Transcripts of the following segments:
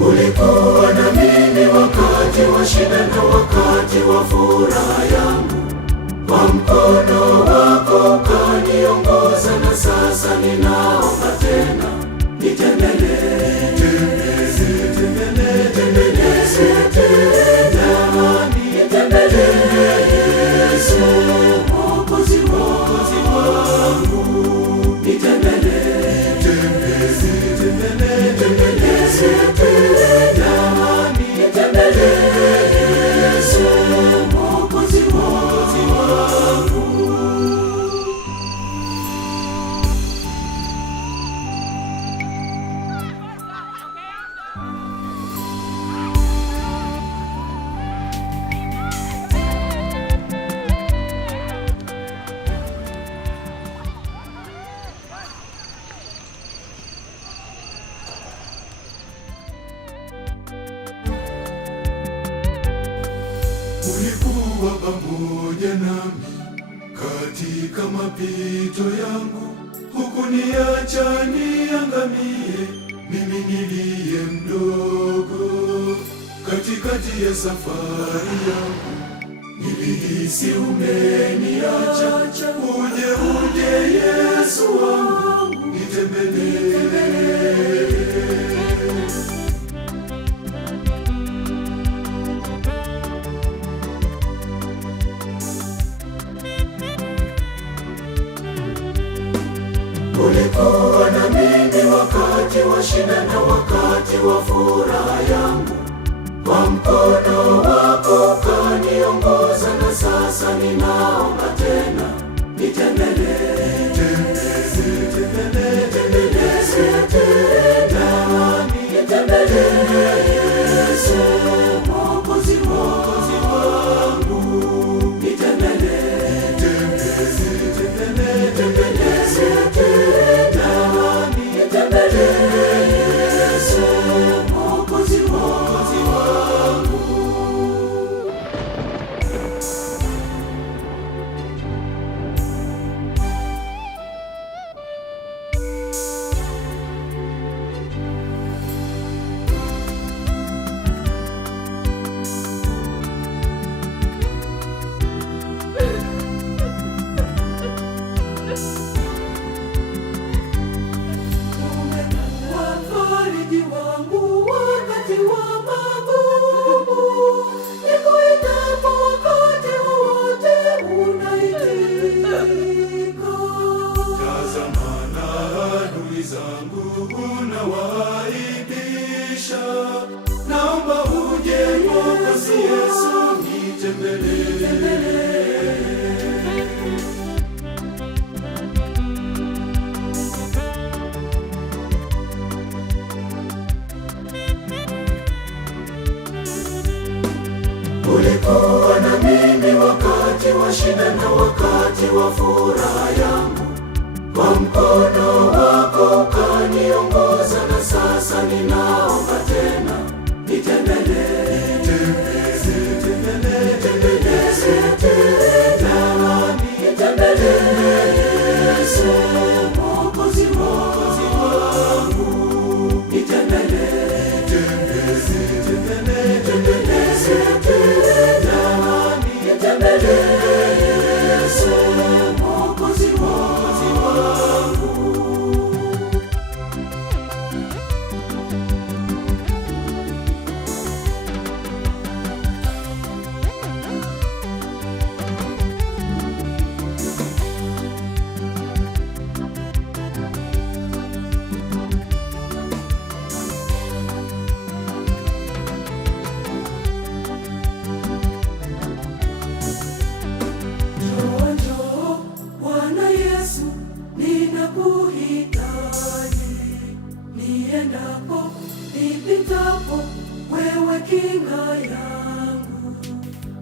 Ulikuwa na mimi wakati wa shida na wakati wa furaha yangu. Kwa mkono wako ukaniongoza, na sasa ninaomba tena, nitembelee tena, nitembelee Yesu, Mwokozi wangu, nitembelee Ulikuwa pamoja nami katika mapito yangu, hukuniacha niangamie, mimi niliye mdogo. Katikati ya safari yangu nilihisi umeniacha. Uje Yesu wangu, nitembelee. Ulikuwa na mimi wakati wa shida na wakati wa furaha yangu. Kwa mkono wako ukaniongoza, na sasa ninaomba tena, nitembelee tena, nitembelee Yesu, Mwokozi wangu, nitembelee tena, Yesu, Mwokozi wangu. Naomba uje Mwokozi Yesu, nitembelee. Ulikuwa na mimi wakati wa shida na wakati wa furaha yangu. Kwa mkono wako ukaniongoza, na sasa ninaomba tena, nitembelee tena, nitembelee Yesu, Mwokozi wangu, nitembelee tena, nitembelee Yesu, Mwokozi wangu. nipitapo, wewe kinga yangu,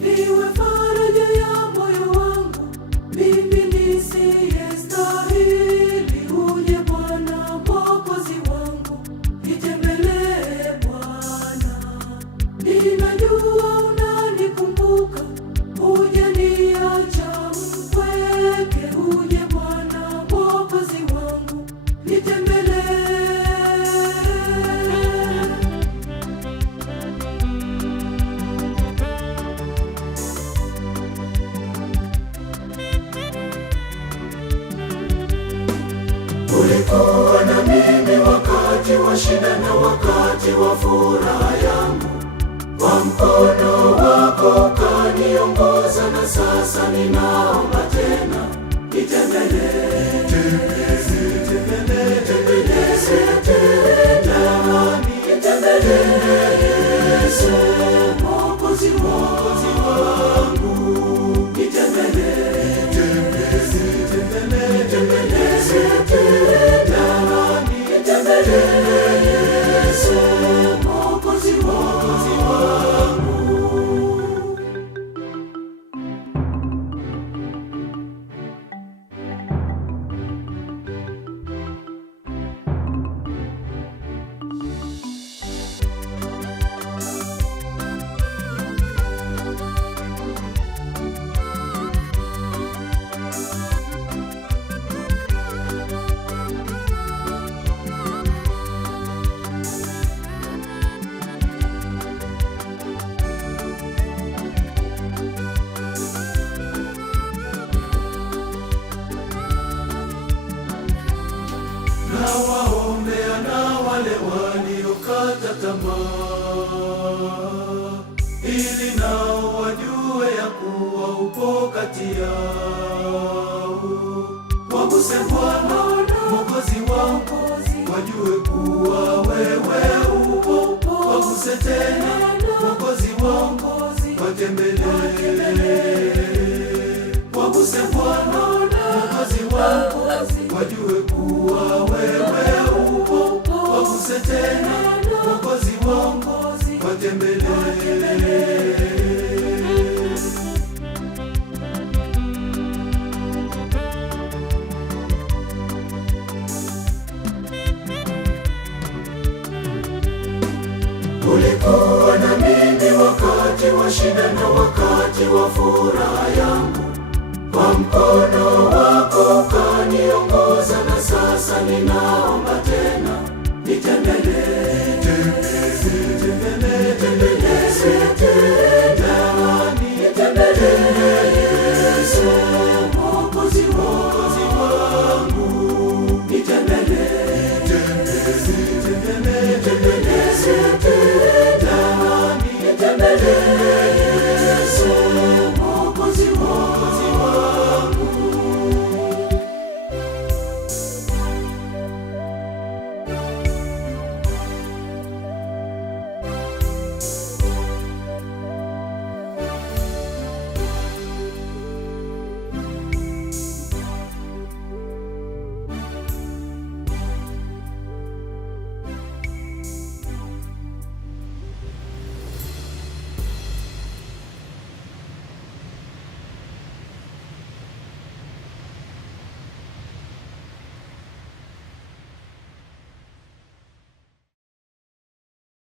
niwe faraja ya moyo wangu, mimi nisiyestahili. Uje Bwana Mwokozi wangu, nitembelee Bwana, ninajua unanikumbuka, hujaniacha mpweke. Uje Bwana Mwokozi wangu, nitembelee. Ulikuwa na mimi wakati wa shida na wakati wa furaha yangu, kwa mkono wako ukaniongoza, na sasa ninaomba tena, nitembelee, nitembelee tena, nitembelee Yesu Mwokozi wangu, nitembelee, nitembelee tena, nitembelee Yesu Mwokozi wangu. Nawaombea na wale waliokata tamaa, ili nao wajue ya kuwa upo kati yao. Waguse Bwana Mwokozi wangu, wajue kuwa wewe upo. Waguse tena Mwokozi wangu, watembelee. Waguse Bwana Mwokozi wangu, wajue kuwa wewe upo. Waguse tena Mwokozi wangu, watembelee. Ulikuwa na mimi wakati wa shida na wakati wa furaha yangu, kwa mkono wako ukaniongoza, na sasa ninaomba tena, nitembelee.